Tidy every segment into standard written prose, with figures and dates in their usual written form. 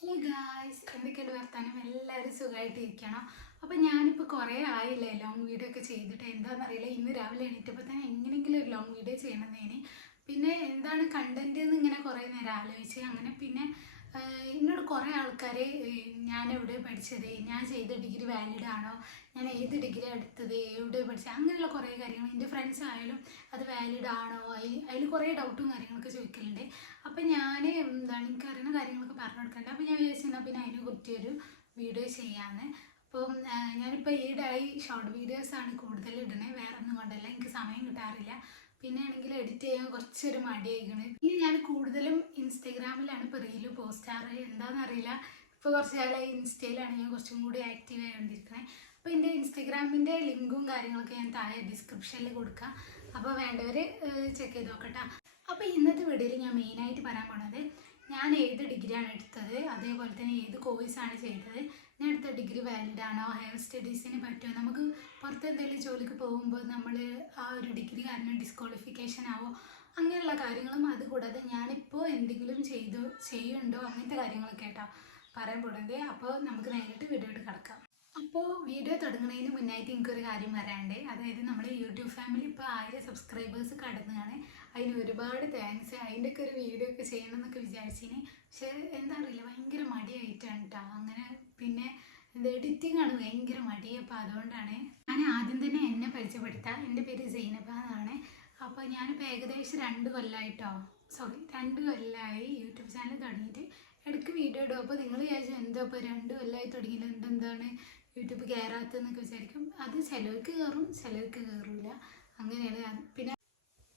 Hello guys, എന്തൊക്കെയാണ് വർത്താനം? എല്ലാവരും സുഖമായിട്ടിരിക്കണം. അപ്പോൾ ഞാനിപ്പോൾ കുറേ ആയില്ലേ ലോങ് വീഡിയോ ഒക്കെ ചെയ്തിട്ട്. എന്താണെന്നറിയില്ല, ഇന്ന് രാവിലെ എണീറ്റപ്പോൾ തന്നെ എങ്ങനെയെങ്കിലും ഒരു ലോങ് വീഡിയോ ചെയ്യണമെന്നേനി. പിന്നെ എന്താണ് കണ്ടന്റ് എന്ന് ഇങ്ങനെ കുറേ നേരം ആലോചിച്ച് അങ്ങനെ പിന്നെ എന്നോട് കുറേ ആൾക്കാർ ഞാൻ എവിടെ പഠിച്ചത്, ഞാൻ ചെയ്ത ഡിഗ്രി വാലിഡ് ആണോ, ഞാൻ ഏത് ഡിഗ്രി എടുത്തത്, എവിടെ പഠിച്ചത്, അങ്ങനെയുള്ള കുറേ കാര്യങ്ങൾ എൻ്റെ ഫ്രണ്ട്സ് ആയാലും അത് വാലിഡ് ആണോ, അതിൽ കുറേ ഡൗട്ടും കാര്യങ്ങളൊക്കെ ചോദിക്കലുണ്ട്. അപ്പം ഞാൻ എന്താണ് എനിക്കറിയുന്ന കാര്യങ്ങളൊക്കെ പറഞ്ഞു കൊടുക്കലുണ്ട്. അപ്പോൾ ഞാൻ വിചാരിച്ചാൽ പിന്നെ അതിനെ കുറിച്ചൊരു വീഡിയോ ചെയ്യാമെന്ന്. അപ്പം ഞാനിപ്പോൾ ഈയിടെയായി ഷോർട്ട് വീഡിയോസാണ് കൂടുതൽ ഇടണേ, വേറെ ഒന്നും കൊണ്ടല്ല, എനിക്ക് സമയം കിട്ടാറില്ല. പിന്നെ ആണെങ്കിൽ എഡിറ്റ് ചെയ്യാൻ കുറച്ചൊരു മടിയായിരിക്കണം. ഇനി ഞാൻ കൂടുതലും ഇൻസ്റ്റഗ്രാമിലാണ് ഇപ്പോൾ റീല് പോസ്റ്റ് ആറ്. എന്താണെന്നറിയില്ല, ഇപ്പോൾ കുറച്ച് കാലമായി ഇൻസ്റ്റയിലാണ് ഞാൻ കുറച്ചും കൂടി ആക്റ്റീവ് ആയിക്കൊണ്ടിരിക്കുന്നത്. അപ്പോൾ എൻ്റെ ഇൻസ്റ്റഗ്രാമിൻ്റെ ലിങ്കും കാര്യങ്ങളൊക്കെ ഞാൻ താഴെ ഡിസ്ക്രിപ്ഷനിൽ കൊടുക്കാം. അപ്പോൾ വേണ്ടവർ ചെക്ക് ചെയ്ത് നോക്കട്ടെ. അപ്പോൾ ഇന്നത്തെ വീഡിയോയിൽ ഞാൻ മെയിനായിട്ട് പറയാൻ പോണത് ഞാൻ ഏത് ഡിഗ്രിയാണ് എടുത്തത്, അതേപോലെ തന്നെ ഏത് കോഴ്സാണ് ചെയ്തത്, ഞാൻ എടുത്ത ഡിഗ്രി വാലിഡ് ആണോ, ഹയർ സ്റ്റഡീസിന് പറ്റുമോ, നമുക്ക് പുറത്ത് എന്തെങ്കിലും ജോലിക്ക് പോകുമ്പോൾ നമ്മൾ ആ ഒരു ഡിഗ്രി കാരണം ഡിസ്ക്വാളിഫിക്കേഷൻ ആവോ, അങ്ങനെയുള്ള കാര്യങ്ങളും അതുകൂടാതെ ഞാനിപ്പോൾ എന്തെങ്കിലും ചെയ്യുന്നുണ്ടോ അങ്ങനത്തെ കാര്യങ്ങളൊക്കെ കേട്ടോ പറയാൻ പോകുന്നത്. അപ്പോൾ നമുക്ക് നേരിട്ട് വീഡിയോയിട്ട് കിടക്കാം. അപ്പോൾ വീഡിയോ തുടങ്ങുന്നതിന് മുന്നായിട്ട് എനിക്കൊരു കാര്യം പറയാണ്ട്, അതായത് നമ്മുടെ യൂട്യൂബ് ഫാമിലി ഇപ്പോൾ 1000 സബ്സ്ക്രൈബേഴ്സ് കടന്നതാണ്. അതിന് ഒരുപാട് താങ്ക്സ്. അതിൻ്റെയൊക്കെ ഒരു വീഡിയോ ഒക്കെ ചെയ്യണം എന്നൊക്കെ വിചാരിച്ചിന്, പക്ഷേ എന്താ അറിയില്ല, ഭയങ്കര മടിയായിട്ടാണ് കേട്ടോ. അങ്ങനെ പിന്നെ എഡിറ്റിംഗ് ആണ് ഭയങ്കര മടി. അപ്പോൾ അതുകൊണ്ടാണ് ഞാൻ ആദ്യം തന്നെ എന്നെ പരിചയപ്പെടുത്താം. എൻ്റെ പേര് സൈനബ എന്നാണ്. അപ്പോൾ ഞാനിപ്പോൾ ഏകദേശം 2 കൊല്ലമായിട്ടോ, 2 കൊല്ലമായി യൂട്യൂബ് ചാനൽ തുടങ്ങിയിട്ട്. ഇടയ്ക്ക് വീഡിയോ ഇടും. അപ്പോൾ നിങ്ങൾ വിചാരിച്ചു എന്താ ഇപ്പോൾ 2 കൊല്ലമായി തുടങ്ങിയിട്ട് എന്താണ് യൂട്യൂബ് കയറാത്തതെന്നൊക്കെ വിചാരിക്കും. അത് ചിലർക്ക് കയറും, ചിലർക്ക് കയറില്ല, അങ്ങനെയാണ്.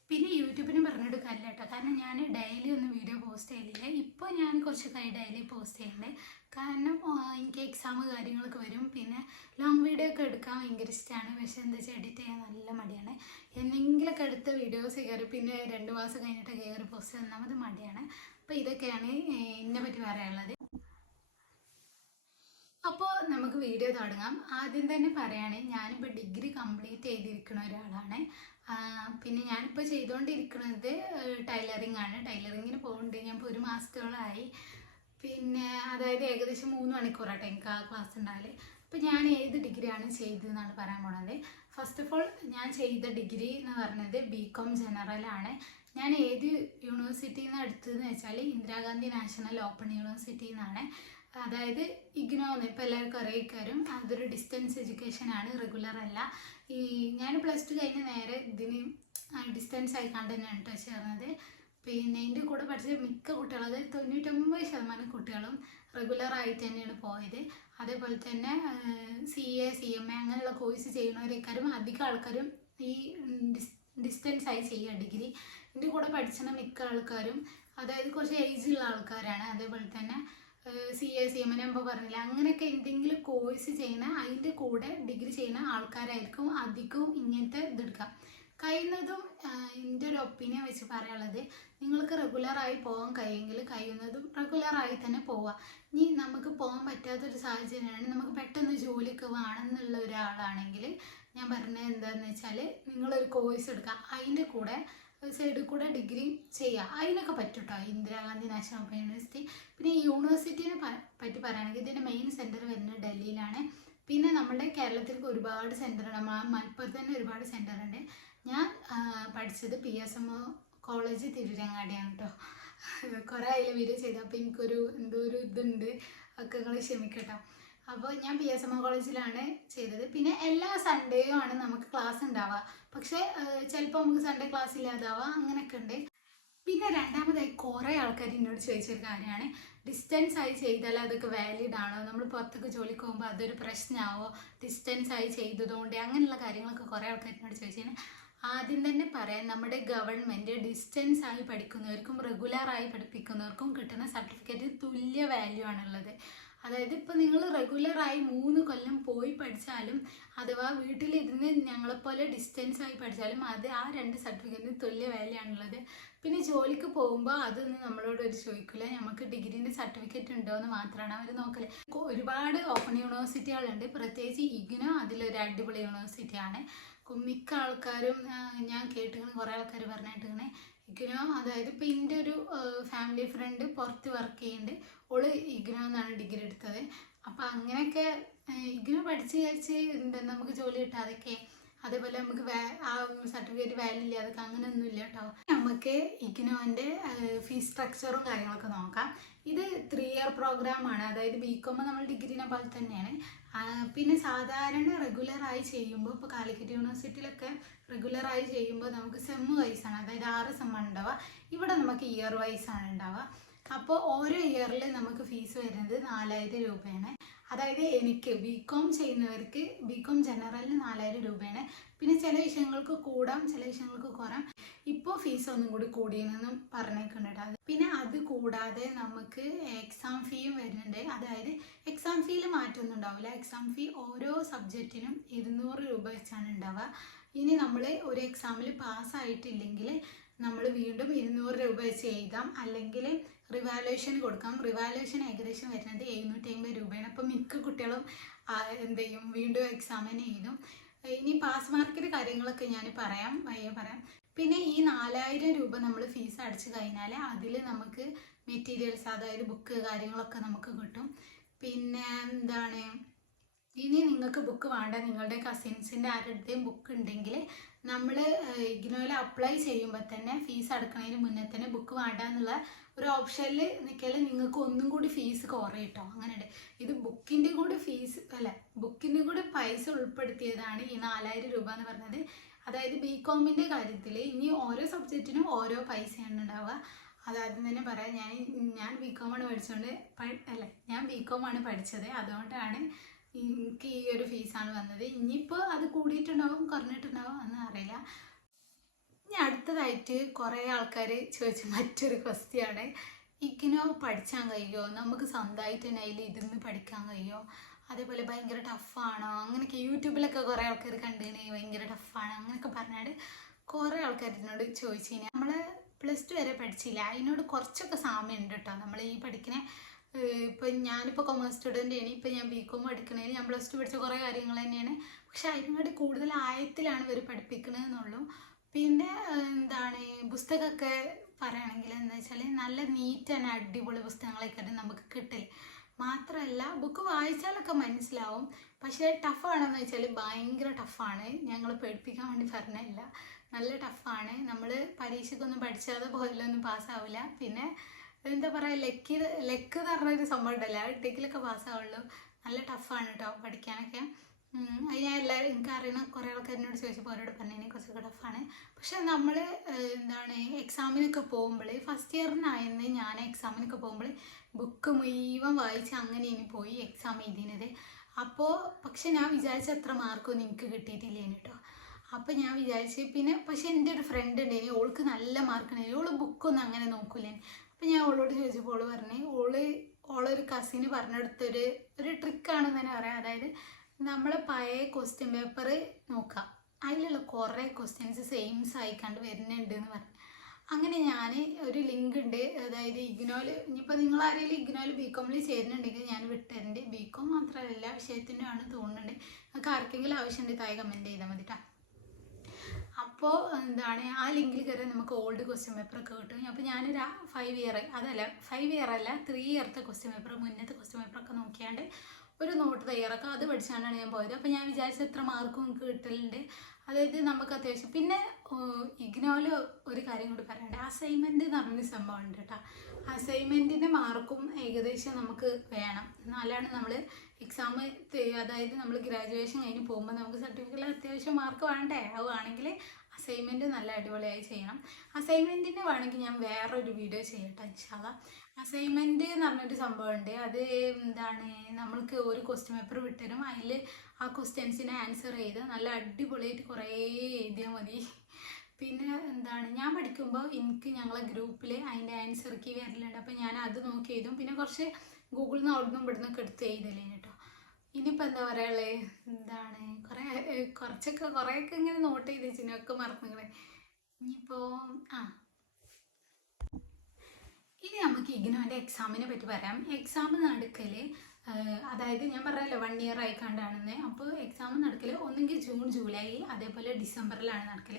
പിന്നെ യൂട്യൂബിന് പറഞ്ഞിട്ട് കാര്യമില്ല കേട്ടോ, കാരണം ഞാൻ ഡെയിലി ഒന്നും വീഡിയോ പോസ്റ്റ് ചെയ്യലില്ല. ഇപ്പോൾ ഞാൻ കുറച്ചൊക്കെ ഡെയിലി പോസ്റ്റ് ചെയ്യുന്നുണ്ട്, കാരണം എനിക്ക് എക്സാം കാര്യങ്ങളൊക്കെ വരും. പിന്നെ ലോങ് വീഡിയോ ഒക്കെ എടുക്കാൻ ഭയങ്കര ഇഷ്ടമാണ്, പക്ഷേ എന്താ വെച്ചാൽ എഡിറ്റ് ചെയ്യാൻ നല്ല മടിയാണ്. എന്തെങ്കിലുമൊക്കെ എടുത്ത വീഡിയോസ് കയറി പിന്നെ 2 മാസം കഴിഞ്ഞിട്ട് കയറി പോസ്റ്റ് ചെയ്യുന്നത് മടിയാണ്. അപ്പോൾ ഇതൊക്കെയാണ് എന്നെ പറ്റി പറയാനുള്ളത്. അപ്പോൾ നമുക്ക് വീഡിയോ തുടങ്ങാം. ആദ്യം തന്നെ പറയുകയാണെങ്കിൽ ഞാനിപ്പോൾ ഡിഗ്രി കംപ്ലീറ്റ് ചെയ്തിരിക്കുന്ന ഒരാളാണ്. പിന്നെ ഞാനിപ്പോൾ ചെയ്തുകൊണ്ടിരിക്കുന്നത് ടൈലറിംഗ് ആണ്. ടൈലറിങ്ങിന് പോകുന്നുണ്ട് ഞാൻ ഇപ്പോൾ 1 മാസത്തോളമായി. പിന്നെ അതായത് ഏകദേശം 3 മണിക്കൂറാട്ടോ എനിക്ക് ആ ക്ലാസ് ഉണ്ടായാൽ. അപ്പോൾ ഞാൻ ഏത് ഡിഗ്രിയാണ് ചെയ്തതെന്നാണ് പറയാൻ പോണത്. ഫസ്റ്റ് ഓഫ് ഓൾ ഞാൻ ചെയ്ത ഡിഗ്രി എന്ന് പറയുന്നത് BCom ജനറലാണ്. ഞാൻ ഏത് യൂണിവേഴ്സിറ്റിയിൽ നിന്ന് എടുത്തതെന്ന് വെച്ചാൽ ഇന്ദിരാഗാന്ധി നാഷണൽ ഓപ്പൺ യൂണിവേഴ്സിറ്റിയിൽ നിന്നാണ്. അതായത് ഇഗ്നോന്ന് ഇപ്പോൾ എല്ലാവർക്കും അറിയിക്കാരും, അതൊരു ഡിസ്റ്റൻസ് എഡ്യൂക്കേഷനാണ്, റെഗുലർ അല്ല. ഞാൻ +2 കഴിഞ്ഞ് നേരെ ഇതിന് ഡിസ്റ്റൻസ് ആയി കണ്ട് തന്നെയാണ് കേട്ടോ ചേർന്നത്. പിന്നെ എൻ്റെ കൂടെ പഠിച്ച മിക്ക കുട്ടികളും, അതായത് 99% കുട്ടികളും റെഗുലർ ആയിട്ട് തന്നെയാണ് പോയത്. അതേപോലെ തന്നെ CA CMA അങ്ങനെയുള്ള കോഴ്സ് ചെയ്യുന്നവരേക്കാരും അധികം ആൾക്കാരും ഈ ഡിസ്റ്റൻസ് ആയി ചെയ്യുക ഡിഗ്രി. എൻ്റെ കൂടെ പഠിച്ച മിക്ക ആൾക്കാരും അതായത് കുറച്ച് ഏജുള്ള ആൾക്കാരാണ്. അതേപോലെ തന്നെ CA CMA ഇപ്പോൾ പറഞ്ഞില്ല, അങ്ങനെയൊക്കെ എന്തെങ്കിലും കോഴ്സ് ചെയ്യുന്ന അതിൻ്റെ കൂടെ ഡിഗ്രി ചെയ്യുന്ന ആൾക്കാരായിരിക്കും അധികവും ഇങ്ങനത്തെ ഇതെടുക്കാം. കഴിയുന്നതും എൻ്റെ ഒരു ഒപ്പീനിയൻ വെച്ച് പറയാനുള്ളത്, നിങ്ങൾക്ക് റെഗുലറായി പോകാൻ കഴിയുന്നതും റെഗുലറായി തന്നെ പോവുക. ഇനി നമുക്ക് പോകാൻ പറ്റാത്തൊരു സാഹചര്യമാണ്, നമുക്ക് പെട്ടെന്ന് ജോലിയൊക്കെ വേണമെന്നുള്ള ഒരാളാണെങ്കിൽ ഞാൻ പറഞ്ഞത് എന്താണെന്ന് വെച്ചാൽ നിങ്ങളൊരു കോഴ്സ് എടുക്കുക, അതിൻ്റെ കൂടെ സൈഡിൽ കൂടെ ഡിഗ്രി ചെയ്യുക. അതിനൊക്കെ പറ്റും കേട്ടോ, ഇന്ദിരാഗാന്ധി നാഷണൽ ഓപ്പൺ യൂണിവേഴ്സിറ്റി. പിന്നെ ഈ യൂണിവേഴ്സിറ്റിനെ പറ്റി പറയുകയാണെങ്കിൽ ഇതിൻ്റെ മെയിൻ സെൻറ്റർ വരുന്നത് ഡൽഹിയിലാണ്. പിന്നെ നമ്മുടെ കേരളത്തിൽ ഒരുപാട് സെൻറ്ററുണ്ട്, മലപ്പുറത്ത് തന്നെ ഒരുപാട് സെൻറ്ററുണ്ട്. ഞാൻ പഠിച്ചത് PSMO കോളേജ് തിരൂരങ്ങാടിയാണ് കേട്ടോ. കുറേ അതിൽ വീഡിയോ ചെയ്തു, അപ്പോൾ എനിക്കൊരു എന്തോ ഒരു ഇതുണ്ട്, ഒക്കെ നിങ്ങൾ ക്ഷമിക്കട്ടോ. അപ്പോൾ ഞാൻ PSMO കോളേജിലാണ് ചെയ്തത്. പിന്നെ എല്ലാ സൺഡേയും ആണ് നമുക്ക് ക്ലാസ് ഉണ്ടാവുക, പക്ഷേ ചിലപ്പോൾ നമുക്ക് സൺഡേ ക്ലാസ് ഇല്ലാതാവുക, അങ്ങനെയൊക്കെ ഉണ്ട്. പിന്നെ രണ്ടാമതായി കുറേ ആൾക്കാർ എന്നോട് ചോദിച്ചൊരു കാര്യമാണ്, ഡിസ്റ്റൻസ് ആയി ചെയ്താൽ അതൊക്കെ വാലിഡ് ആണോ, നമ്മൾ പുറത്തൊക്കെ ജോലിക്ക് പോകുമ്പോൾ അതൊരു പ്രശ്നമാവോ ഡിസ്റ്റൻസ് ആയി ചെയ്തതുകൊണ്ട്, അങ്ങനെയുള്ള കാര്യങ്ങളൊക്കെ കുറേ ആൾക്കാർ എന്നോട് ചോദിച്ചതിന് ആദ്യം തന്നെ പറയാൻ, നമ്മുടെ ഗവൺമെൻറ് ഡിസ്റ്റൻസ് ആയി പഠിക്കുന്നവർക്കും റെഗുലറായി പഠിപ്പിക്കുന്നവർക്കും കിട്ടുന്ന സർട്ടിഫിക്കറ്റ് തുല്യ വാല്യൂ ആണുള്ളത്. അതായത് ഇപ്പോൾ നിങ്ങൾ റെഗുലറായി 3 കൊല്ലം പോയി പഠിച്ചാലും അഥവാ വീട്ടിലിരുന്ന് ഞങ്ങളെപ്പോലെ ഡിസ്റ്റൻസ് ആയി പഠിച്ചാലും അത് ആ 2 സർട്ടിഫിക്കറ്റിന് തുല്യ വാല്യൂ ആണുള്ളത്. പിന്നെ ജോലിക്ക് പോകുമ്പോൾ അതൊന്നും നമ്മളോട് ഒരു ചോദിക്കില്ല, നമുക്ക് ഡിഗ്രീൻ്റെ സർട്ടിഫിക്കറ്റ് ഉണ്ടോ എന്ന് മാത്രമാണ് അവർ നോക്കല്. ഒരുപാട് ഓപ്പൺ യൂണിവേഴ്സിറ്റികളുണ്ട്, പ്രത്യേകിച്ച് ഇഗ്നോ അതിലൊരു അടിപൊളി യൂണിവേഴ്സിറ്റിയാണ്. മിക്ക ആൾക്കാരും ഞാൻ കേട്ടിരിക്കുന്നത്, കുറേ ആൾക്കാർ പറഞ്ഞിട്ടിങ്ങനെ ഇഗ്നോ അതായത് ഇപ്പം എൻ്റെ ഒരു ഫാമിലി ഫ്രണ്ട് പുറത്ത് വർക്ക് ചെയ്യുന്നുണ്ട്. ഓള് ഇഗ്നോ എന്നാണ് ഡിഗ്രി എടുത്തത്. അപ്പം അങ്ങനെയൊക്കെ ഇഗ്നോ പഠിച്ച് വിചാരിച്ച് എന്താ നമുക്ക് ജോലി കിട്ടാതൊക്കെ, അതേപോലെ നമുക്ക് ആ സർട്ടിഫിക്കറ്റ് വാല്യൂ ഇല്ലാതൊക്കെ അങ്ങനെയൊന്നും ഇല്ല കേട്ടോ. നമുക്ക് ഇഗ്നോൻ്റെ ഫീസ് സ്ട്രക്ചറും കാര്യങ്ങളൊക്കെ നോക്കാം. ഇത് 3 ഇയർ പ്രോഗ്രാമാണ്. അതായത് BCom നമ്മൾ ഡിഗ്രീനെ പോലെ തന്നെയാണ്. പിന്നെ സാധാരണ റെഗുലറായി ചെയ്യുമ്പോൾ ഇപ്പോൾ കാലിക്കറ്റ് യൂണിവേഴ്സിറ്റിയിലൊക്കെ റെഗുലറായി ചെയ്യുമ്പോൾ നമുക്ക് സെം വൈസാണ്, അതായത് 6 സെമ്മാണ് ഉണ്ടാവുക. ഇവിടെ നമുക്ക് ഇയർ വൈസാണ് ഉണ്ടാവുക. അപ്പോൾ ഓരോ ഇയറിൽ നമുക്ക് ഫീസ് വരുന്നത് 4000 രൂപയാണ്. അതായത് എനിക്ക് BCom ചെയ്യുന്നവർക്ക് BCom ജനറലിന് 4000 രൂപയാണ്. പിന്നെ ചില വിഷയങ്ങൾക്ക് കൂടാം, ചില വിഷയങ്ങൾക്ക് കുറയാം. ഇപ്പോൾ ഫീസ് ഒന്നും കൂടി കൂടിയെന്നും പറഞ്ഞേക്കുന്നുണ്ട്. പിന്നെ അത് കൂടാതെ നമുക്ക് എക്സാം ഫീയും വരുന്നുണ്ട്. അതായത് എക്സാം ഫീയിൽ മാറ്റമൊന്നും ഉണ്ടാവില്ല. എക്സാം ഫീ ഓരോ സബ്ജക്റ്റിനും 200 രൂപ വെച്ചാണ് ഉണ്ടാവുക. ഇനി നമ്മൾ ഒരു എക്സാമിൽ പാസ്സായിട്ടില്ലെങ്കിൽ നമ്മൾ വീണ്ടും 200 രൂപ വെച്ച് എഴുതാം, അല്ലെങ്കിൽ റിവാലുവേഷൻ കൊടുക്കാം. റിവാലുവേഷൻ ഏകദേശം വരുന്നത് 750 രൂപയാണ്. അപ്പം മിക്ക കുട്ടികളും എന്ത് ചെയ്യും, വീണ്ടും എക്സാമിന് എഴുതും. ഇനി പാസ് മാർക്കിൻ്റെ കാര്യങ്ങളൊക്കെ ഞാൻ പറയാം. പിന്നെ ഈ 4000 രൂപ നമ്മൾ ഫീസ് അടച്ചു കഴിഞ്ഞാൽ അതിൽ നമുക്ക് മെറ്റീരിയൽസ്, അതായത് ബുക്ക് കാര്യങ്ങളൊക്കെ നമുക്ക് കിട്ടും. പിന്നെ എന്താണ്, ഇനി നിങ്ങൾക്ക് ബുക്ക് വേണ്ട, നിങ്ങളുടെ കസിൻസിൻ്റെ ആരുടെയും ബുക്ക് ഉണ്ടെങ്കിൽ നമ്മൾ ഇഗ്നോയിൽ അപ്ലൈ ചെയ്യുമ്പോൾ തന്നെ ഫീസ് അടക്കുന്നതിന് മുന്നേ തന്നെ ബുക്ക് വേണ്ട എന്നുള്ള ഒരു ഓപ്ഷനിൽ നിൽക്കൽ നിങ്ങൾക്ക് ഒന്നും കൂടി ഫീസ് കുറയും കേട്ടോ. അങ്ങനെയുണ്ട്. ഇത് ബുക്കിൻ്റെ കൂടി ഫീസ് അല്ല, ബുക്കിൻ്റെ കൂടി പൈസ ഉൾപ്പെടുത്തിയതാണ് ഈ 4000 രൂപ എന്ന് പറഞ്ഞത്. അതായത് BComൻ്റെ കാര്യത്തിൽ ഇനി ഓരോ സബ്ജക്റ്റിനും ഓരോ പൈസയാണ് ഉണ്ടാവുക. അതാദ്യം തന്നെ പറയാം, ഞാൻ BCom ആണ് പഠിച്ചുകൊണ്ട് ഞാൻ BCom ആണ് പഠിച്ചത്. അതുകൊണ്ടാണ് എനിക്ക് ഈ ഒരു ഫീസാണ് വന്നത്. ഇനിയിപ്പോൾ അത് കൂടിയിട്ടുണ്ടാവും കുറഞ്ഞിട്ടുണ്ടാവും എന്ന് അറിയില്ല. ഇനി അടുത്തതായിട്ട് കുറേ ആൾക്കാർ ചോദിച്ച മറ്റൊരു ക്വസ്റ്റ്യാണ്, ഇഗ്നോ പഠിച്ചാൻ കഴിയുമോ, നമുക്ക് സ്വന്തമായിട്ട് തന്നെ അതിൽ ഇരുന്ന് പഠിക്കാൻ കഴിയുമോ, അതേപോലെ ഭയങ്കര ടഫാണോ, അങ്ങനെയൊക്കെ യൂട്യൂബിലൊക്കെ കുറേ ആൾക്കാർ കണ്ടിന് ഭയങ്കര ടഫാണ് അങ്ങനെയൊക്കെ പറഞ്ഞാൽ കുറേ ആൾക്കാർ എന്നോട് ചോദിച്ചു കഴിഞ്ഞാൽ നമ്മൾ +2 വരെ പഠിച്ചില്ല, അതിനോട് കുറച്ചൊക്കെ സാമ്യമുണ്ട് കേട്ടോ. നമ്മൾ ഈ പഠിക്കുന്ന ഇപ്പം ഞാനിപ്പോൾ കൊമേഴ്സ് സ്റ്റുഡൻ്റ് ആണ്. ഇപ്പം ഞാൻ BCom പഠിക്കണേൽ ഞാൻ +2 പഠിച്ച കുറേ കാര്യങ്ങൾ തന്നെയാണ്. പക്ഷെ അതിനോട് കൂടുതൽ ആയത്തിലാണ് ഇവർ പഠിപ്പിക്കണതെന്നുള്ളൂ. പിന്നെ എന്താണ്, പുസ്തകമൊക്കെ പറയുകയാണെങ്കിൽ എന്താ വെച്ചാൽ നല്ല നീറ്റ് ആൻഡ് അടിപൊളി പുസ്തകങ്ങളൊക്കെ നമുക്ക് കിട്ടില്ല. മാത്രമല്ല ബുക്ക് വായിച്ചാലൊക്കെ മനസ്സിലാവും. പക്ഷേ ടഫാണെന്ന് വെച്ചാൽ ഭയങ്കര ടഫാണ്. ഞങ്ങൾ പേടിപ്പിക്കാൻ വേണ്ടി പറഞ്ഞില്ല, നല്ല ടഫാണ്. നമ്മൾ പരീക്ഷയ്ക്കൊന്നും പഠിച്ചാതെ പോലൊന്നും പാസ്സാവില്ല. പിന്നെ എന്താ പറയുക, ലെക്ക് എന്ന് പറഞ്ഞൊരു സംഭവം ഉണ്ടല്ലോ, ആ ടെക്കിലൊക്കെ പാസ്സാവുള്ളൂ. നല്ല ടഫാണ് കേട്ടോ പഠിക്കാനൊക്കെ. അത് ഞാൻ എനിക്ക് അറിയണ കുറേ ആൾക്കാർ എന്നോട് ചോദിച്ചപ്പോൾ അവരോട് പറഞ്ഞതിനെ കുറച്ചൊക്കെ ടഫാണ്. പക്ഷെ നമ്മൾ എന്താണ് എക്സാമിനൊക്കെ പോകുമ്പോൾ, ഫസ്റ്റ് ഇയറിനായിരുന്നു ഞാൻ എക്സാമിനൊക്കെ പോകുമ്പോൾ ബുക്ക് മുഴുവൻ വായിച്ച് അങ്ങനെ ഇനി പോയി എക്സാം എഴുതിയത്. അപ്പോൾ പക്ഷെ ഞാൻ വിചാരിച്ച അത്ര മാർക്കൊന്നും എനിക്ക് കിട്ടിയിട്ടില്ലേന് കേട്ടോ. അപ്പോൾ ഞാൻ വിചാരിച്ച് പിന്നെ പക്ഷെ എൻ്റെ ഒരു ഫ്രണ്ട് ഉണ്ടായിരുന്നു, ഓൾക്ക് നല്ല മാർക്ക് ഉണ്ടായിരുന്നു. ഓള് ബുക്കൊന്നും അങ്ങനെ നോക്കൂലേന്. അപ്പോൾ ഞാൻ ഓളോട് ചോദിച്ചപ്പോൾ ഓള് പറഞ്ഞ് ഓളൊരു കസിന് പറഞ്ഞെടുത്തൊരു ട്രിക്കാണെന്ന് തന്നെ പറയാം. അതായത് നമ്മൾ പഴയ ക്വസ്റ്റ്യൻ പേപ്പർ നോക്കാം, അതിലുള്ള കുറേ ക്വസ്റ്റ്യൻസ് സെയിംസ് ആയിക്കണ്ട് വരുന്നുണ്ട് എന്ന് പറഞ്ഞു. അങ്ങനെ ഞാൻ ഒരു ലിങ്ക് ഉണ്ട്, അതായത് ഇഗ്നോയിൽ, ഇനിയിപ്പോൾ നിങ്ങൾ ആരെങ്കിലും ഇഗ്നോയിൽ BComൽ ചേരുന്നുണ്ടെങ്കിൽ ഞാൻ വിട്ടുതരുന്നുണ്ട്. BCom മാത്രമല്ല എല്ലാ വിഷയത്തിൻ്റെ ആണ് തോന്നുന്നുണ്ട്. നിങ്ങൾക്ക് ആർക്കെങ്കിലും ആവശ്യമുണ്ടെങ്കിൽ താഴെ കമൻറ്റ് ചെയ്താൽ മതി കേട്ടോ. അപ്പോൾ എന്താണ്, ആ ലിങ്കിൽ കയറി നമുക്ക് ഓൾഡ് ക്വസ്റ്റ്യൻ പേപ്പറൊക്കെ കിട്ടും. അപ്പോൾ ഞാനൊരു 5 ഇയർ 3 ഇയറത്തെ ക്വസ്റ്റ്യൻ പേപ്പർ, മുന്നത്തെ ക്വസ്റ്റ്യൻ പേപ്പറൊക്കെ നോക്കിയാണ്ട് ഒരു നോട്ട് തയ്യാറാക്കാം. അത് പഠിച്ചാണ് ഞാൻ പോയത്. അപ്പോൾ ഞാൻ വിചാരിച്ച എത്ര മാർക്കും നമുക്ക് കിട്ടലുണ്ട്. അതായത് നമുക്ക് അത്യാവശ്യം. പിന്നെ ഇഗ്നോയിൽ ഒരു കാര്യം കൂടി പറയാനുണ്ട്, അസൈൻമെൻറ്റ് എന്ന് പറഞ്ഞൊരു സംഭവം ഉണ്ട് കേട്ടോ. അസൈൻമെൻറ്റിൻ്റെ മാർക്കും ഏകദേശം നമുക്ക് വേണം, എന്നാലാണ് നമ്മൾ എക്സാം, അതായത് നമ്മൾ ഗ്രാജുവേഷൻ കഴിഞ്ഞ് പോകുമ്പോൾ നമുക്ക് സർട്ടിഫിക്കറ്റിൽ അത്യാവശ്യം മാർക്ക് വേണ്ടേ. അതുവാണെങ്കിൽ അസൈൻമെൻറ്റ് നല്ല അടിപൊളിയായി ചെയ്യണം. അസൈൻമെൻറ്റിന് വേണമെങ്കിൽ ഞാൻ വേറൊരു വീഡിയോ ചെയ്യട്ടെ ഇൻഷാ അല്ലാ. അസൈൻമെൻറ്റ് എന്ന് പറഞ്ഞൊരു സംഭവമുണ്ട്. അത് എന്താണ്, നമ്മൾക്ക് ഒരു ക്വസ്റ്റ്യൻ പേപ്പർ വിട്ടുതരും, അതിൽ ആ ക്വസ്റ്റ്യൻസിനെ ആൻസർ ചെയ്ത് നല്ല അടിപൊളിയായിട്ട് കുറേ എഴുതിയാൽ മതി. പിന്നെ എന്താണ്, ഞാൻ പഠിക്കുമ്പോൾ എനിക്ക് ഞങ്ങളെ ഗ്രൂപ്പിൽ അതിൻ്റെ ആൻസർ കീ വരലുണ്ട്. അപ്പോൾ ഞാൻ അത് നോക്കി എഴുതും. പിന്നെ കുറച്ച് ഗൂഗിളിൽ നിന്ന് അവിടുന്ന് ഇവിടുന്നൊക്കെ എടുത്ത് എഴുതലേ കേട്ടോ. ഇനിയിപ്പോൾ എന്താ പറയുള്ളേ, എന്താണ് കുറേയൊക്കെ ഇങ്ങനെ നോട്ട് ചെയ്ത് വെച്ചിനൊക്കെ മറന്നുകളെ. ഇനിയിപ്പോൾ ഇനി നമുക്ക് ഇഗ്നോൻ്റെ എക്സാമിനെ പറ്റി പറയാം. എക്സാം നടക്കൽ അതായത് ഞാൻ പറഞ്ഞല്ലോ 1 ഇയർ ആയിക്കാണ്ടാണെന്ന്. അപ്പോൾ എക്സാം നടക്കൽ ഒന്നെങ്കിൽ ജൂൺ ജൂലൈ അതേപോലെ ഡിസംബറിലാണ് നടക്കൽ.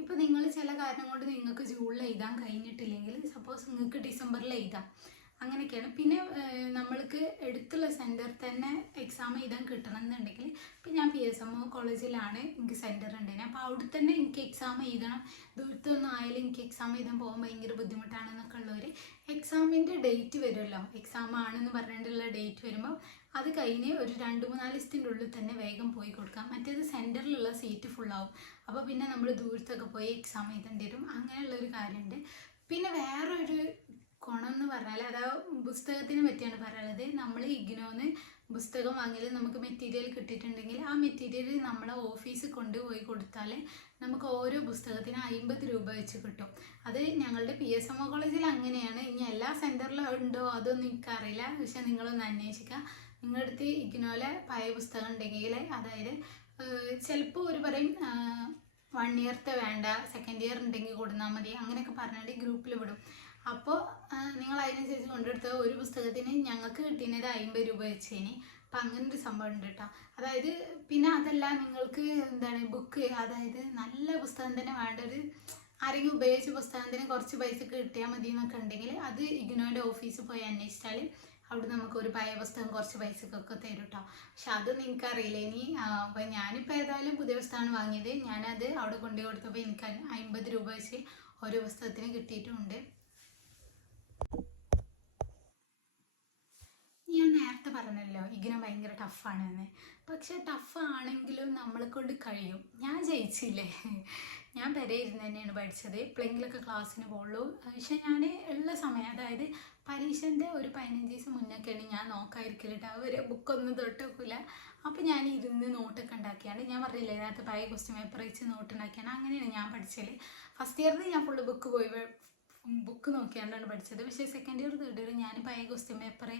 ഇപ്പോൾ നിങ്ങൾ ചില കാരണം കൊണ്ട് നിങ്ങൾക്ക് ജൂണിൽ എഴുതാൻ കഴിഞ്ഞിട്ടില്ലെങ്കിൽ സപ്പോസ് നിങ്ങൾക്ക് ഡിസംബറിൽ എഴുതാം, അങ്ങനെയൊക്കെയാണ്. പിന്നെ നമ്മൾക്ക് എടുത്തുള്ള സെൻറ്ററിൽ തന്നെ എക്സാം എഴുതാൻ കിട്ടണമെന്നുണ്ടെങ്കിൽ ഇപ്പം ഞാൻ PSMO കോളേജിലാണ് എനിക്ക് സെൻറ്റർ ഉണ്ടായിരുന്നത്. അപ്പോൾ അവിടെ തന്നെ എനിക്ക് എക്സാം എഴുതണം, ദൂരത്തൊന്നും ആയാലും എനിക്ക് എക്സാം എഴുതാൻ പോകാൻ ഭയങ്കര ബുദ്ധിമുട്ടാണെന്നൊക്കെ ഉള്ളവർ എക്സാമിൻ്റെ ഡേറ്റ് വരുമല്ലോ, എക്സാം ആണെന്ന് പറഞ്ഞിട്ടുള്ള ഡേറ്റ് വരുമ്പോൾ അത് കഴിഞ്ഞ് ഒരു 2-3 ദിവസത്തിൻ്റെ ഉള്ളിൽ തന്നെ വേഗം പോയി കൊടുക്കാം. മറ്റേത് സെൻറ്ററിലുള്ള സീറ്റ് ഫുള്ളാവും. അപ്പോൾ പിന്നെ നമ്മൾ ദൂരത്തൊക്കെ പോയി എക്സാം എഴുതേണ്ടി വരും. അങ്ങനെയുള്ളൊരു കാര്യമുണ്ട്. പിന്നെ വേറൊരു ഗുണം എന്ന് പറഞ്ഞാൽ അതാ പുസ്തകത്തിനെ പറ്റിയാണ് പറയുന്നത്. നമ്മൾ ഇഗ്നോന്ന് പുസ്തകം വാങ്ങിയാൽ നമുക്ക് മെറ്റീരിയൽ കിട്ടിയിട്ടുണ്ടെങ്കിൽ ആ മെറ്റീരിയൽ നമ്മളെ ഓഫീസിൽ കൊണ്ടുപോയി കൊടുത്താൽ നമുക്ക് ഓരോ പുസ്തകത്തിന് 50 രൂപ വെച്ച് കിട്ടും. അത് ഞങ്ങളുടെ PSMO കോളേജിൽ അങ്ങനെയാണ്. ഇനി എല്ലാ സെൻറ്ററിലും ഉണ്ടോ അതൊന്നും എനിക്കറിയില്ല, പക്ഷെ നിങ്ങളൊന്ന് അന്വേഷിക്കുക. നിങ്ങളുടെ അടുത്ത് ഇഗ്നോയിലെ പഴയ പുസ്തകം ഉണ്ടെങ്കിൽ, അതായത് ചിലപ്പോൾ ഒരു പറയും 1 ഇയർത്തെ വേണ്ട, 2nd ഇയർ ഉണ്ടെങ്കിൽ കൊടുന്നാൽ മതി, അങ്ങനെയൊക്കെ പറഞ്ഞിട്ട് ഗ്രൂപ്പിൽ വിടും. അപ്പോൾ നിങ്ങൾ അതിനനുസരിച്ച് കൊണ്ടെടുത്ത ഒരു പുസ്തകത്തിന് ഞങ്ങൾക്ക് കിട്ടിയത് 50 രൂപ വെച്ചേനി. അപ്പം അങ്ങനെ ഒരു സംഭവം ഉണ്ട് കേട്ടോ. അതായത് പിന്നെ അതല്ല, നിങ്ങൾക്ക് എന്താണ് ബുക്ക്, അതായത് നല്ല പുസ്തകം തന്നെ വേണ്ടത്, ആരെങ്കിലും ഉപയോഗിച്ച പുസ്തകത്തിന് കുറച്ച് പൈസക്ക് കിട്ടിയാൽ മതി എന്നൊക്കെ ഉണ്ടെങ്കിൽ അത് ഇഗ്നോയുടെ ഓഫീസിൽ പോയി അന്വേഷിച്ചാൽ അവിടെ നമുക്ക് ഒരു പഴയ പുസ്തകം കുറച്ച് പൈസക്കൊക്കെ തരും കേട്ടോ. പക്ഷെ അതൊന്നും എനിക്കറിയില്ല ഇനി. അപ്പം ഞാനിപ്പോൾ ഏതായാലും പുതിയ പുസ്തകമാണ് വാങ്ങിയത്. ഞാനത് അവിടെ കൊണ്ടുപോയി കൊടുത്തപ്പോൾ എനിക്ക് 50 രൂപ വെച്ച് ഓരോ പുസ്തകത്തിന് കിട്ടിയിട്ടുമുണ്ട്. ഞാൻ നേരത്തെ പറഞ്ഞല്ലോ ഇഗ്നോ ഭയങ്കര ടഫാണെന്ന്. പക്ഷെ ടഫാണെങ്കിലും നമ്മളെ കൊണ്ട് കഴിയും. ഞാൻ ജയിച്ചില്ലേ, ഞാൻ പെരയിരുന്ന് തന്നെയാണ് പഠിച്ചത്. എപ്പോഴെങ്കിലൊക്കെ ക്ലാസ്സിന് പോകുള്ളൂ. പക്ഷെ ഞാൻ ഉള്ള സമയം, അതായത് പരീക്ഷൻ്റെ ഒരു 15 ദിവസം മുന്നൊക്കെയാണ് ഞാൻ നോക്കാതിരിക്കലിട്ട്. അവർ ബുക്കൊന്നും തൊട്ട് വെക്കില്ല. അപ്പോൾ ഞാൻ ഇരുന്ന് നോട്ടൊക്കെ ഉണ്ടാക്കിയാണ്, ഞാൻ പറഞ്ഞില്ലേ നേരത്തെ പഴയ ക്വസ്റ്റ്യൻ പേപ്പർ വെച്ച് നോട്ടുണ്ടാക്കിയാണ്. അങ്ങനെയാണ് ഞാൻ പഠിച്ചത്. ഫസ്റ്റ് ഇയറിൽ ഞാൻ ഫുള്ള് ബുക്ക് നോക്കിയാണ്ടാണ് പഠിച്ചത്. പക്ഷേ 2nd ഇയർ 3rd ഇയർ ഞാൻ പഴയ ക്വസ്റ്റ്യൻ പേപ്പർ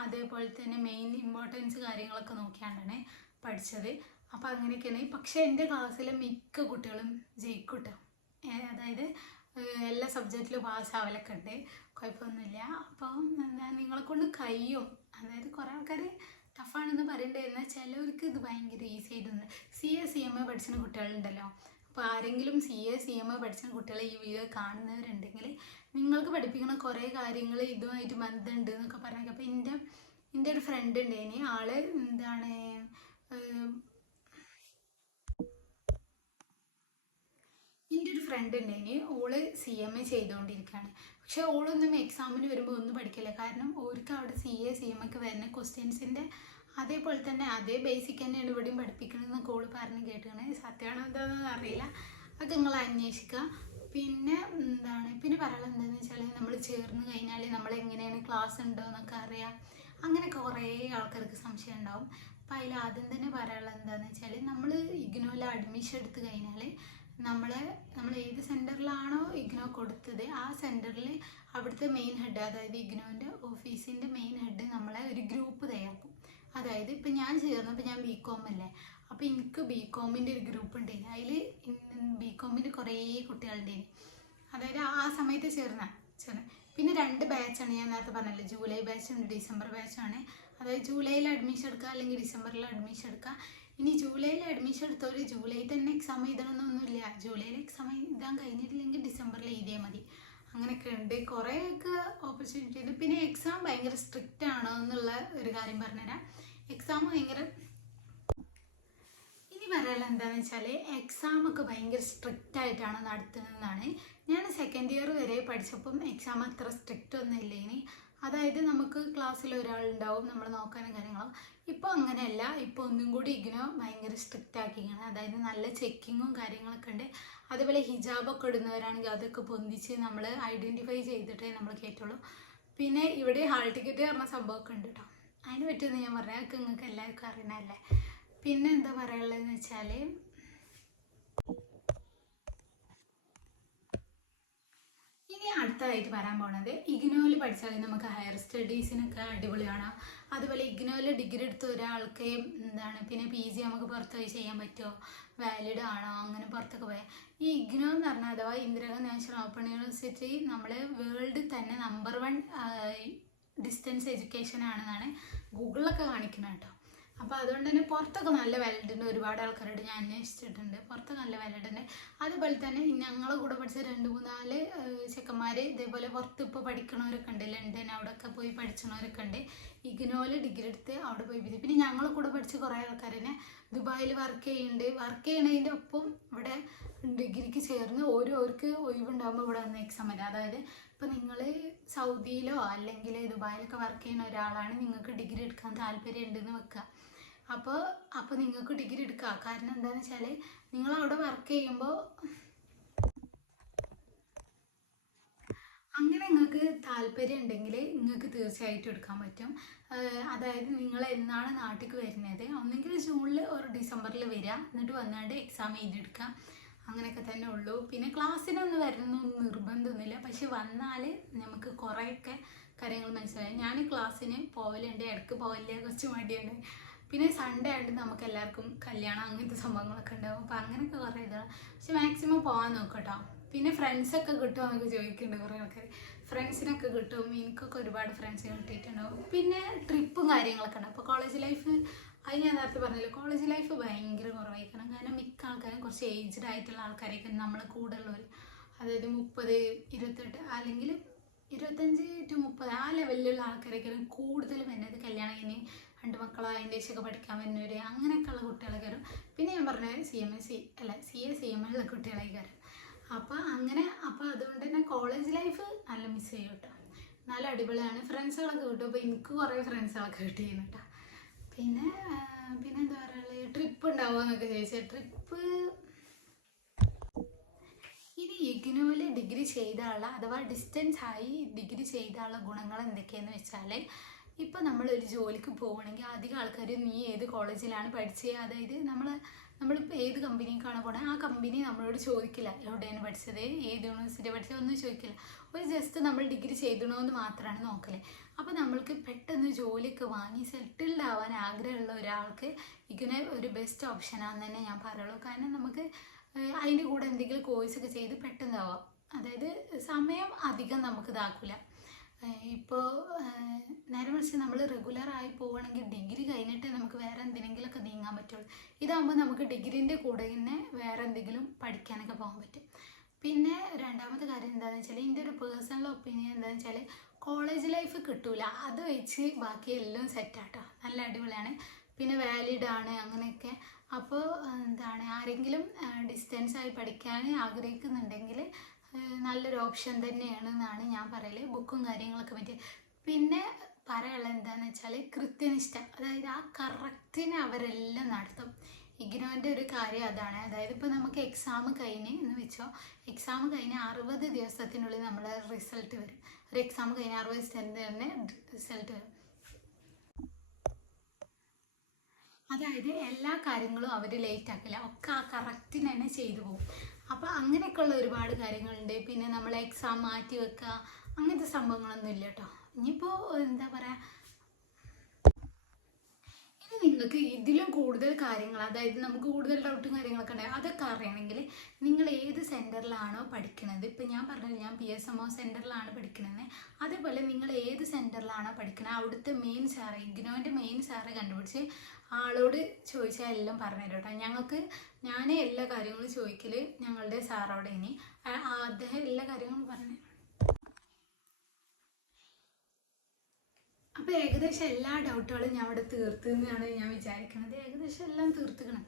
അതേപോലെ തന്നെ മെയിൻ ഇമ്പോർട്ടൻസ് കാര്യങ്ങളൊക്കെ നോക്കിയാണ്ടാണ് പഠിച്ചത്. അപ്പോൾ അങ്ങനെയൊക്കെയാണ്. പക്ഷേ എൻ്റെ ക്ലാസ്സിലെ മിക്ക കുട്ടികളും ജയിക്കും കേട്ടോ. അതായത് എല്ലാ സബ്ജക്റ്റിലും പാസ്സാവലൊക്കെ ഉണ്ട്, കുഴപ്പമൊന്നുമില്ല. അപ്പം എന്താ നിങ്ങളെ കൊണ്ട് കഴിയും. അതായത് കുറേ ആൾക്കാർ ടഫാണെന്ന് പറയേണ്ടിയിരുന്ന ചിലവർക്ക് ഇത് ഭയങ്കര ഈസി ആയിട്ടുണ്ട്. CA CMA പഠിച്ചിരുന്ന കുട്ടികളുണ്ടല്ലോ. അപ്പോൾ ആരെങ്കിലും CA CMA പഠിച്ച കുട്ടികളെ ഈ വീഡിയോ കാണുന്നവരുണ്ടെങ്കിൽ നിങ്ങൾക്ക് പഠിപ്പിക്കുന്ന കുറേ കാര്യങ്ങൾ ഇതുമായിട്ട് ബന്ധമുണ്ട് എന്നൊക്കെ പറഞ്ഞേക്കാം. അപ്പോൾ എൻ്റെ ഒരു ഫ്രണ്ട് ഉണ്ടായിന്, ആള് എന്താണ് ഓള് CMA ചെയ്തുകൊണ്ടിരിക്കുകയാണ്. പക്ഷെ ഓളൊന്നും എക്സാമിന് വരുമ്പോൾ ഒന്നും പഠിക്കില്ല. കാരണം ഓർക്ക് അവിടെ CA CMA വരുന്ന ക്വസ്റ്റ്യൻസിൻ്റെ അതേപോലെ തന്നെ അതേ ബേസിക് തന്നെയാണ് ഇവിടെയും പഠിപ്പിക്കണമെന്നൊക്കെ ഓള് പറഞ്ഞ് കേട്ടാണ്. സത്യമാണോ എന്താണെന്ന് അറിയില്ല, അത് നിങ്ങൾ അന്വേഷിക്കുക. പിന്നെ പിന്നെ പറയാനുള്ളത് എന്താണെന്ന് വെച്ചാൽ നമ്മൾ ചേർന്ന് കഴിഞ്ഞാൽ നമ്മളെങ്ങനെയാണ് ക്ലാസ് ഉണ്ടോ എന്നൊക്കെ അറിയാം. അങ്ങനെ കുറേ ആൾക്കാർക്ക് സംശയം ഉണ്ടാവും. അപ്പോൾ അതിൽ ആദ്യം തന്നെ പറയാനുള്ളത് എന്താണെന്ന് വെച്ചാൽ നമ്മൾ ഇഗ്നോയിൽ അഡ്മിഷൻ എടുത്ത് കഴിഞ്ഞാൽ നമ്മൾ ഏത് സെൻറ്ററിലാണോ ഇഗ്നോ കൊടുത്തത് ആ സെൻറ്ററിൽ അവിടുത്തെ മെയിൻ ഹെഡ്, അതായത് ഇഗ്നോൻ്റെ ഓഫീസിൻ്റെ മെയിൻ ഹെഡ് നമ്മളെ ഒരു ഗ്രൂപ്പ് തയ്യാറാക്കും. അതായത് ഇപ്പം ഞാൻ ചേർന്നപ്പോൾ ഞാൻ BCom അല്ലേ, അപ്പോൾ എനിക്ക് BComൻ്റെ ഒരു ഗ്രൂപ്പ് ഉണ്ടായിരുന്നു. അതിൽ BComൻ്റെ കുറേ കുട്ടികളുണ്ടായിരുന്നു. അതായത് ആ സമയത്ത് ചേർന്ന പിന്നെ 2 ബാച്ചാണ്. ഞാൻ നേരത്തെ പറഞ്ഞല്ലോ, ജൂലൈ ബാച്ചുണ്ട്, ഡിസംബർ ബാച്ചാണ്. അതായത് ജൂലൈയിൽ അഡ്മിഷൻ എടുക്കുക അല്ലെങ്കിൽ ഡിസംബറിൽ അഡ്മിഷൻ എടുക്കുക. ഇനി ജൂലൈയിൽ അഡ്മിഷൻ എടുത്തവർ ജൂലൈ തന്നെ എക്സാം എഴുതണമെന്നൊന്നുമില്ല. ജൂലൈയിൽ എക്സാം എഴുതാൻ കഴിഞ്ഞിട്ടില്ലെങ്കിൽ ഡിസംബറിൽ എഴുതിയാൽ മതി. അങ്ങനെയൊക്കെ ഉണ്ട്, കുറേയൊക്കെ ഓപ്പർച്യൂണിറ്റി ഉണ്ട്. പിന്നെ എക്സാം ഭയങ്കര സ്ട്രിക്റ്റ് ആണോ എന്നുള്ള ഒരു കാര്യം പറഞ്ഞുതരാം. എക്സാം ഭയങ്കര പറയാനുള്ളത് എന്താണെന്ന് വെച്ചാൽ എക്സാമൊക്കെ ഭയങ്കര സ്ട്രിക്റ്റ് ആയിട്ടാണ് നടത്തുന്നതെന്നാണ്. ഞാൻ 2nd ഇയർ വരെ പഠിച്ചപ്പം എക്സാം അത്ര സ്ട്രിക്റ്റ് ഒന്നും ഇല്ലേനി. അതായത് നമുക്ക് ക്ലാസ്സിൽ ഒരാളുണ്ടാവും നമ്മൾ നോക്കാനും കാര്യങ്ങളും. ഇപ്പോൾ അങ്ങനെയല്ല, ഇപ്പോൾ ഒന്നും കൂടി ഇഗ്നോ ഭയങ്കര സ്ട്രിക്റ്റ് ആക്കിയാണ്. അതായത് നല്ല ചെക്കിങ്ങും കാര്യങ്ങളൊക്കെ ഉണ്ട്. അതുപോലെ ഹിജാബൊക്കെ ഇടുന്നവരാണെങ്കിൽ അതൊക്കെ പൊന്തിച്ച് നമ്മൾ ഐഡൻറ്റിഫൈ ചെയ്തിട്ടേ നമ്മൾ കയറ്റുള്ളൂ. പിന്നെ ഇവിടെ ഹാൾ ടിക്കറ്റ് പറഞ്ഞ സംഭവമൊക്കെ ഉണ്ട് കേട്ടോ. അതിനെ പറ്റിയൊന്നും ഞാൻ പറഞ്ഞാൽ അതൊക്കെ നിങ്ങൾക്ക് എല്ലാവർക്കും അറിയണമല്ലേ. പിന്നെ എന്താ പറയുള്ളതെന്ന് വെച്ചാൽ ഇനി ഇനി അടുത്തതായിട്ട് വരാൻ പോണത് ഇഗ്നോയിൽ പഠിച്ചാൽ നമുക്ക് ഹയർ സ്റ്റഡീസിനൊക്കെ അടിപൊളിയാണ്. അതുപോലെ ഇഗ്നോയിൽ ഡിഗ്രി എടുത്ത ഒരാൾക്ക് പിന്നെ PG നമുക്ക് പുറത്ത് പോയി ചെയ്യാൻ പറ്റുമോ, വാലിഡ് ആണോ, അങ്ങനെ പുറത്തൊക്കെ പോയാൽ ഈ ഇഗ്നോ എന്ന് പറഞ്ഞാൽ അഥവാ ഇന്ദിരാഗാന്ധി നാഷണൽ ഓപ്പൺ യൂണിവേഴ്സിറ്റി നമ്മളെ വേൾഡിൽ തന്നെ നമ്പർ 1 ഡിസ്റ്റൻസ് എഡ്യൂക്കേഷൻ ആണെന്നാണ് ഗൂഗിളിലൊക്കെ കാണിക്കുന്നത് കേട്ടോ. അപ്പോൾ അതുകൊണ്ട് തന്നെ പുറത്തൊക്കെ നല്ല വാലിഡ് ഉണ്ട്. ഒരുപാട് ആൾക്കാരോട് ഞാൻ അന്വേഷിച്ചിട്ടുണ്ട്, പുറത്തൊക്കെ നല്ല വാലിഡ് ഉണ്ട്. അതുപോലെ തന്നെ ഞങ്ങളെ കൂടെ പഠിച്ച 2-3-4 ചെക്കന്മാർ ഇതേപോലെ പുറത്ത് ഇപ്പോൾ പഠിക്കണവരൊക്കെ ഉണ്ട്. ലണ്ടൻ അവിടെയൊക്കെ പോയി പഠിച്ചവരൊക്കെ ഉണ്ട്. ഇഗ്നോയിൽ ഡിഗ്രി എടുത്ത് അവിടെ പോയി പിന്നെ ഞങ്ങളെ കൂടെ പഠിച്ച കുറേ ആൾക്കാർ തന്നെ ദുബായിൽ വർക്ക് ചെയ്യുന്നുണ്ട്. വർക്ക് ചെയ്യണതിൻ്റെ ഒപ്പം ഇവിടെ ഡിഗ്രിക്ക് ചേർന്ന് ഓരോർക്ക് ഒഴിവുണ്ടാകുമ്പോൾ ഇവിടെ വന്ന് എക്സാം വരാം. അതായത് ഇപ്പോൾ നിങ്ങൾ സൗദിയിലോ അല്ലെങ്കിൽ ദുബായിലൊക്കെ വർക്ക് ചെയ്യുന്ന ഒരാളാണ്, നിങ്ങൾക്ക് ഡിഗ്രി എടുക്കാൻ താല്പര്യം ഉണ്ടെന്ന് വെക്കുക. അപ്പോൾ നിങ്ങൾക്ക് ഡിഗ്രി എടുക്കുക. കാരണം എന്താണെന്ന് വെച്ചാൽ നിങ്ങൾ അവിടെ വർക്ക് ചെയ്യുമ്പോൾ അങ്ങനെ നിങ്ങൾക്ക് താല്പര്യം ഉണ്ടെങ്കിൽ നിങ്ങൾക്ക് തീർച്ചയായിട്ടും എടുക്കാൻ പറ്റും. അതായത് നിങ്ങൾ എന്നാണ് നാട്ടിലേക്ക് വരുന്നത്, ഒന്നെങ്കിൽ ജൂണിൽ ഒരു ഡിസംബറിൽ വരിക, എന്നിട്ട് വന്നാണ്ട് എക്സാം എഴുതിയെടുക്കുക. അങ്ങനെയൊക്കെ തന്നെ ഉള്ളൂ. പിന്നെ ക്ലാസ്സിനൊന്നും വരണമെന്നൊന്നും നിർബന്ധമൊന്നുമില്ല. പക്ഷെ വന്നാൽ നമുക്ക് കുറേയൊക്കെ കാര്യങ്ങൾ മനസ്സിലായി. ഞാൻ ക്ലാസ്സിന് പോവലുണ്ട്, ഇടയ്ക്ക് പോവില്ല, കുറച്ച് മടിയാണ്. പിന്നെ സൺഡേ ആയിട്ട് നമുക്ക് എല്ലാവർക്കും കല്യാണം അങ്ങനത്തെ സംഭവങ്ങളൊക്കെ ഉണ്ടാവും. അപ്പോൾ അങ്ങനെയൊക്കെ കുറേ ഇതാണ്. പക്ഷെ മാക്സിമം പോകാൻ നോക്കട്ടോ. പിന്നെ ഫ്രണ്ട്സൊക്കെ കിട്ടുമോ എന്നൊക്കെ ചോദിക്കുന്നുണ്ട് കുറേ ആൾക്കാർ. ഫ്രണ്ട്സിനൊക്കെ കിട്ടും. എനിക്കൊക്കെ ഒരുപാട് ഫ്രണ്ട്സിനെ കിട്ടിയിട്ടുണ്ടാവും. പിന്നെ ട്രിപ്പും കാര്യങ്ങളൊക്കെ ഉണ്ട്. അപ്പോൾ കോളേജ് ലൈഫ്, അത് ഞാൻ നേരത്തെ പറഞ്ഞില്ല, കോളേജ് ലൈഫ് ഭയങ്കര കുറവായിരിക്കണം. കാരണം മിക്ക ആൾക്കാരും കുറച്ച് ഏജ്ഡ് ആയിട്ടുള്ള ആൾക്കാരൊക്കെ നമ്മളെ കൂടെ ഉള്ളവർ, അതായത് 30, 28 അല്ലെങ്കിൽ 25 to 30 ആ ലെവലിലുള്ള ആൾക്കാരൊക്കെ കൂടുതൽ വരുന്നത്. കല്യാണം കഴിഞ്ഞ് 2 മക്കളോ അതിൻ്റെ ശേഷമൊക്കെ പഠിക്കാൻ വരുന്നവർ, അങ്ങനെയൊക്കെയുള്ള കുട്ടികളൊക്കെ വരും. പിന്നെ ഞാൻ പറഞ്ഞത് CMA ഉള്ള കുട്ടികളൊക്കെ വരും. അപ്പോൾ അതുകൊണ്ട് തന്നെ കോളേജ് ലൈഫ് നല്ല മിസ് ചെയ്യും കേട്ടോ. നല്ല അടിപൊളിയാണ്. ഫ്രണ്ട്സുകളൊക്കെ കിട്ടും. അപ്പോൾ എനിക്ക് കുറേ ഫ്രണ്ട്സുകളൊക്കെ കിട്ടിയിരുന്നു കേട്ടോ. പിന്നെ എന്താ പറയുക, ട്രിപ്പ് ഉണ്ടാവുമോ എന്നൊക്കെ ചോദിച്ചാൽ ട്രിപ്പ് ഇനി ഇഗ്നോയിൽ ഡിഗ്രി ചെയ്താലുള്ള അഥവാ ഡിസ്റ്റൻസ് ആയി ഡിഗ്രി ചെയ്താലുള്ള ഗുണങ്ങൾ എന്തൊക്കെയാണെന്ന് വെച്ചാൽ, ഇപ്പോൾ നമ്മളൊരു ജോലിക്ക് പോവുകയാണെങ്കിൽ അധികം ആൾക്കാർ നീ ഏത് കോളേജിലാണ് പഠിച്ചത്, അതായത് നമ്മളിപ്പോൾ ഏത് കമ്പനിക്കാണ് പോകണത് ആ കമ്പനി നമ്മളോട് ചോദിക്കില്ല എവിടെയാണ് പഠിച്ചത്, ഏത് യൂണിവേഴ്സിറ്റി പഠിച്ചത്, ഒന്നും ചോദിക്കില്ല. ഒരു ജസ്റ്റ് നമ്മൾ ഡിഗ്രി ചെയ്തണമെന്ന് മാത്രമാണ് നോക്കല്. അപ്പോൾ നമ്മൾക്ക് പെട്ടെന്ന് ജോലിയൊക്കെ വാങ്ങി സെറ്റിൽഡ് ആവാൻ ആഗ്രഹമുള്ള ഒരാൾക്ക് ഇങ്ങനെ ഒരു ബെസ്റ്റ് ഓപ്ഷനാണെന്ന് തന്നെ ഞാൻ പറയുള്ളൂ. കാരണം നമുക്ക് അതിൻ്റെ കൂടെ എന്തെങ്കിലും കോഴ്സൊക്കെ ചെയ്ത് പെട്ടെന്നാവാം. അതായത് സമയം അധികം നമുക്ക് ഇതാക്കില്ല. ഇപ്പോൾ നേരെ മറിച്ച് നമ്മൾ റെഗുലറായി പോവുകയാണെങ്കിൽ ഡിഗ്രി കഴിഞ്ഞിട്ട് നമുക്ക് വേറെ എന്തിനെങ്കിലുമൊക്കെ നീങ്ങാൻ പറ്റുള്ളൂ. ഇതാകുമ്പോൾ നമുക്ക് ഡിഗ്രീൻ്റെ കൂടെ തന്നെ വേറെ എന്തെങ്കിലും പഠിക്കാനൊക്കെ പോകാൻ പറ്റും. പിന്നെ രണ്ടാമത്തെ കാര്യം എന്താണെന്ന് വെച്ചാൽ, എൻ്റെ ഒരു പേഴ്സണൽ ഒപ്പീനിയൻ എന്താണെന്ന് വെച്ചാൽ, കോളേജ് ലൈഫ് കിട്ടൂല, അത് വെച്ച് ബാക്കി എല്ലാം സെറ്റാട്ടോ, നല്ല അടിപൊളിയാണ്. പിന്നെ വാലിഡ് ആണ് അങ്ങനെയൊക്കെ. അപ്പോൾ ആരെങ്കിലും ഡിസ്റ്റൻസായി പഠിക്കാൻ ആഗ്രഹിക്കുന്നുണ്ടെങ്കിൽ നല്ലൊരു ഓപ്ഷൻ തന്നെയാണ് എന്നാണ് ഞാൻ പറയൽ. ബുക്കും കാര്യങ്ങളൊക്കെ പറ്റി. പിന്നെ പറയാനുള്ളത് എന്താണെന്ന് വെച്ചാൽ കൃത്യനിഷ്ഠ, അതായത് ആ കറക്റ്റിന് അവരെല്ലാം നടത്തും. ഇഗ്നോൻ്റെ ഒരു കാര്യം അതാണ്. അതായത് ഇപ്പോൾ നമുക്ക് എക്സാം കഴിഞ്ഞ് എന്ന് വെച്ചോ, എക്സാം കഴിഞ്ഞ് 60 ദിവസത്തിനുള്ളിൽ നമ്മളെ റിസൾട്ട് വരും. ഒരു എക്സാം കഴിഞ്ഞ് 60 ദിവസത്തിന് തന്നെ റിസൾട്ട് വരും. അതായത് എല്ലാ കാര്യങ്ങളും അവർ ലേറ്റ് ആക്കില്ല, ഒക്കെ ആ കറക്റ്റിന് തന്നെ ചെയ്തു പോകും. അപ്പോൾ അങ്ങനെയൊക്കെയുള്ള ഒരുപാട് കാര്യങ്ങളുണ്ട്. പിന്നെ നമ്മൾ എക്സാം മാറ്റി വെക്കുക അങ്ങനത്തെ സംഭവങ്ങളൊന്നും ഇല്ല കേട്ടോ. ഇനിയിപ്പോൾ എന്താ പറയുക, ഇനി നിങ്ങൾക്ക് ഇതിലും കൂടുതൽ കാര്യങ്ങൾ, അതായത് നമുക്ക് കൂടുതൽ ഡൗട്ടും കാര്യങ്ങളൊക്കെ ഉണ്ടാകും, അതൊക്കെ അറിയണമെങ്കിൽ നിങ്ങൾ ഏത് സെൻറ്ററിലാണോ പഠിക്കുന്നത്, ഇപ്പോൾ ഞാൻ പറഞ്ഞത് ഞാൻ PSMO സെൻറ്ററിലാണ് പഠിക്കുന്നത്, അതേപോലെ നിങ്ങൾ ഏത് സെൻറ്ററിലാണോ പഠിക്കുന്നത് അവിടുത്തെ മെയിൻ സാറ്, ഇഗ്നോൻ്റെ മെയിൻ സാറെ കണ്ടുപിടിച്ച് ആളോട് ചോദിച്ചാൽ എല്ലാം പറഞ്ഞുതരും കേട്ടോ. ഞാൻ എല്ലാ കാര്യങ്ങളും ചോദിക്കൽ ഞങ്ങളുടെ സാറോടെ. ഇനി അദ്ദേഹം എല്ലാ കാര്യങ്ങളും പറഞ്ഞു. അപ്പോൾ ഏകദേശം എല്ലാ ഡൗട്ടുകളും ഞാൻ അവിടെ തീർത്തു എന്നാണ് ഞാൻ വിചാരിക്കുന്നത്. ഏകദേശം എല്ലാം തീർത്തുക്കണം.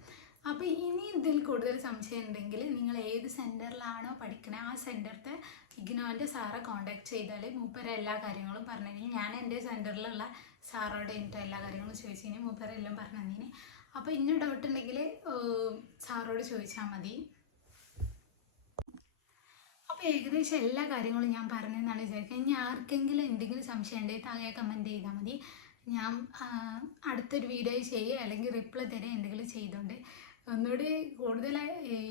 അപ്പോൾ ഇനി ഇതിൽ കൂടുതൽ സംശയം ഉണ്ടെങ്കിൽ നിങ്ങൾ ഏത് സെൻറ്ററിലാണോ പഠിക്കുന്നത് ആ സെൻറ്ററിൻ്റെ ഇഗ്നോൻ്റെ സാറെ കോൺടാക്ട് ചെയ്താൽ മൂപ്പരെ എല്ലാ കാര്യങ്ങളും പറഞ്ഞു കഴിഞ്ഞാൽ, ഞാൻ എൻ്റെ സെൻറ്ററിലുള്ള സാറോടെ എന്നിട്ട് എല്ലാ കാര്യങ്ങളും ചോദിച്ചു കഴിഞ്ഞാൽ മൂപ്പരെല്ലാം പറഞ്ഞു തന്നീന്. അപ്പോൾ ഇനി ഡൗട്ട് ഉണ്ടെങ്കിൽ സാറോട് ചോദിച്ചാൽ മതി. അപ്പോൾ ഏകദേശം എല്ലാ കാര്യങ്ങളും ഞാൻ പറഞ്ഞതെന്നാണ് വിചാരിക്കുന്നത്. ഇനി ആർക്കെങ്കിലും എന്തെങ്കിലും സംശയം ഉണ്ടെങ്കിൽ താഴെ കമൻറ്റ് ചെയ്താൽ മതി. ഞാൻ അടുത്തൊരു വീഡിയോ ചെയ്യുക അല്ലെങ്കിൽ റിപ്ലൈ തരാൻ എന്തെങ്കിലും ചെയ്തുകൊണ്ട് ഒന്നുകൂടി കൂടുതൽ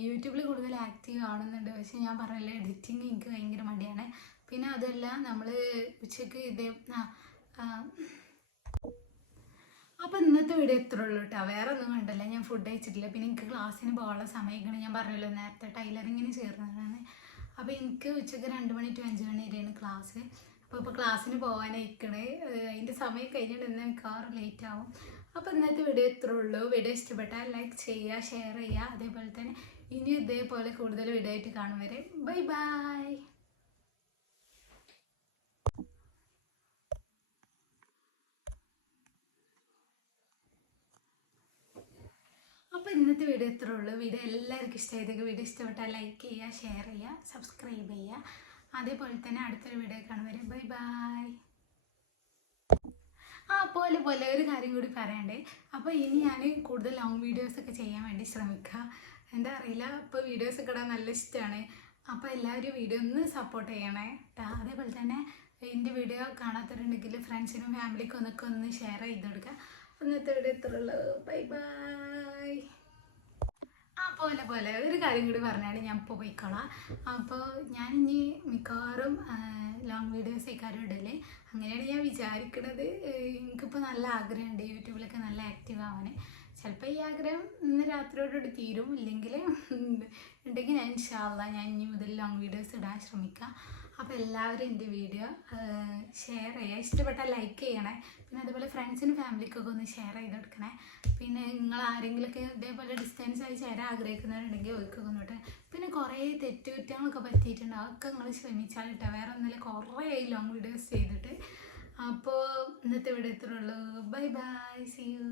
യൂട്യൂബിൽ കൂടുതൽ ആക്റ്റീവ് ആവുന്നുണ്ട്. പക്ഷേ ഞാൻ പറഞ്ഞില്ല, എഡിറ്റിങ് എനിക്ക് ഭയങ്കര മടിയാണ്. പിന്നെ അതല്ല നമ്മൾ ഉച്ചയ്ക്ക് ഇതേ അപ്പോൾ ഇന്നത്തെ വീഡിയോ ഇത്രേ ഉള്ളൂ കേട്ടോ. വേറെ ഒന്നും കണ്ടല്ല, ഞാൻ ഫുഡ് കഴിച്ചിട്ടില്ല. പിന്നെ എനിക്ക് ക്ലാസ്സിന് പോകാനുള്ള സമയമാണ്. ഞാൻ പറഞ്ഞല്ലോ നേരത്തെ ടൈലറിങ്ങിന് ചേർന്നതാണ്. അപ്പോൾ എനിക്ക് ഉച്ചയ്ക്ക് 2 മണി ടു 5 മണി വരെയാണ് ക്ലാസ്. അപ്പോൾ ക്ലാസ്സിന് പോകാനായിക്കണേ, അതിൻ്റെ സമയം കഴിഞ്ഞിട്ട് ഇന്ന് മിക്കവാറും ലേറ്റ് ആവും. അപ്പോൾ ഇന്നത്തെ വീഡിയോ ഇത്രേ ഉള്ളൂ. വീഡിയോ ഇഷ്ടപ്പെട്ടാൽ ലൈക്ക് ചെയ്യുക, ഷെയർ ചെയ്യുക. അതേപോലെ തന്നെ ഇനി ഇതേപോലെ കൂടുതൽ വീഡിയോ ആയിട്ട് കാണും വരെ ബൈ ബൈ. അപ്പോൾ ഇന്നത്തെ വീഡിയോ ഇത്രേ ഉള്ളൂ. വീഡിയോ എല്ലാവർക്കും ഇഷ്ടമായതൊക്കെ വീഡിയോ ഇഷ്ടപ്പെട്ടാൽ ലൈക്ക് ചെയ്യുക, ഷെയർ ചെയ്യുക, സബ്സ്ക്രൈബ് ചെയ്യുക. അതേപോലെ തന്നെ അടുത്തൊരു വീഡിയോ കാണും വരെ ബൈ ബൈ. പോലെ ഒരു കാര്യം കൂടി പറയണ്ടേ. അപ്പോൾ ഇനി ഞാൻ കൂടുതൽ ലോങ് വീഡിയോസൊക്കെ ചെയ്യാൻ വേണ്ടി ശ്രമിക്കുക. എന്താ അറിയില്ല, ഇപ്പോൾ വീഡിയോസൊക്കെ ഇടാൻ നല്ല ഇഷ്ടമാണ്. അപ്പോൾ എല്ലാവരും വീഡിയോ ഒന്ന് സപ്പോർട്ട് ചെയ്യണേ കേട്ടോ. അതേപോലെ തന്നെ എൻ്റെ വീഡിയോ കാണാത്തവരുണ്ടെങ്കിൽ ഫ്രണ്ട്സിനും ഫാമിലിക്കും ഒന്ന് ഷെയർ ചെയ്ത് കൊടുക്കുക. അപ്പോൾ ഇന്നത്തെ വീഡിയോ ഇത്രയുള്ളൂ. Bye bye. പോലെ ഒരു കാര്യം കൂടി പറഞ്ഞാണ് ഞാൻ ഇപ്പോൾ പോയിക്കോളാം. അപ്പോൾ ഞാനിനി മിക്കവാറും ലോങ് വീഡിയോസ് ഇക്കാര്യം ഇടല്, അങ്ങനെയാണ് ഞാൻ വിചാരിക്കുന്നത്. എനിക്കിപ്പോൾ നല്ല ആഗ്രഹമുണ്ട് യൂട്യൂബിലൊക്കെ നല്ല ആക്റ്റീവ് ആവാൻ. ചിലപ്പോൾ ഈ ആഗ്രഹം ഇന്ന് രാത്രിയോടുകൂടി തീരും, ഇല്ലെങ്കിൽ ഉണ്ടെങ്കിൽ ഞാൻ ഇൻഷാ അല്ലാഹ് ഞാൻ ഇനി മുതൽ ലോങ് വീഡിയോസ് ഇടാൻ ശ്രമിക്കാം. അപ്പോൾ എല്ലാവരും എൻ്റെ വീഡിയോ ഷെയർ ചെയ്യുക, ഇഷ്ടപ്പെട്ടാൽ ലൈക്ക് ചെയ്യണേ. പിന്നെ അതുപോലെ ഫ്രണ്ട്സിനും ഫാമിലിക്കൊക്കെ ഒന്ന് ഷെയർ ചെയ്ത് കൊടുക്കണേ. പിന്നെ നിങ്ങൾ ആരെങ്കിലുമൊക്കെ ഇതേപോലെ ഡിസ്റ്റൻസ് ആയി ചേരാൻ ആഗ്രഹിക്കുന്നവരുണ്ടെങ്കിൽ ഓർക്കൊക്കെ നോട്ടെ. പിന്നെ കുറേ തെറ്റുകുറ്റങ്ങളൊക്കെ പറ്റിയിട്ടുണ്ട്, അതൊക്കെ നിങ്ങൾ ശ്രമിച്ചാൽ കേട്ടോ. വേറെ ഒന്നുമില്ല, കുറേ ലോങ് വീഡിയോസ് ചെയ്തിട്ട്. അപ്പോൾ ഇന്നത്തെ വീഡിയോ ഇത്രേ ഉള്ളൂ. Bye bye, see U.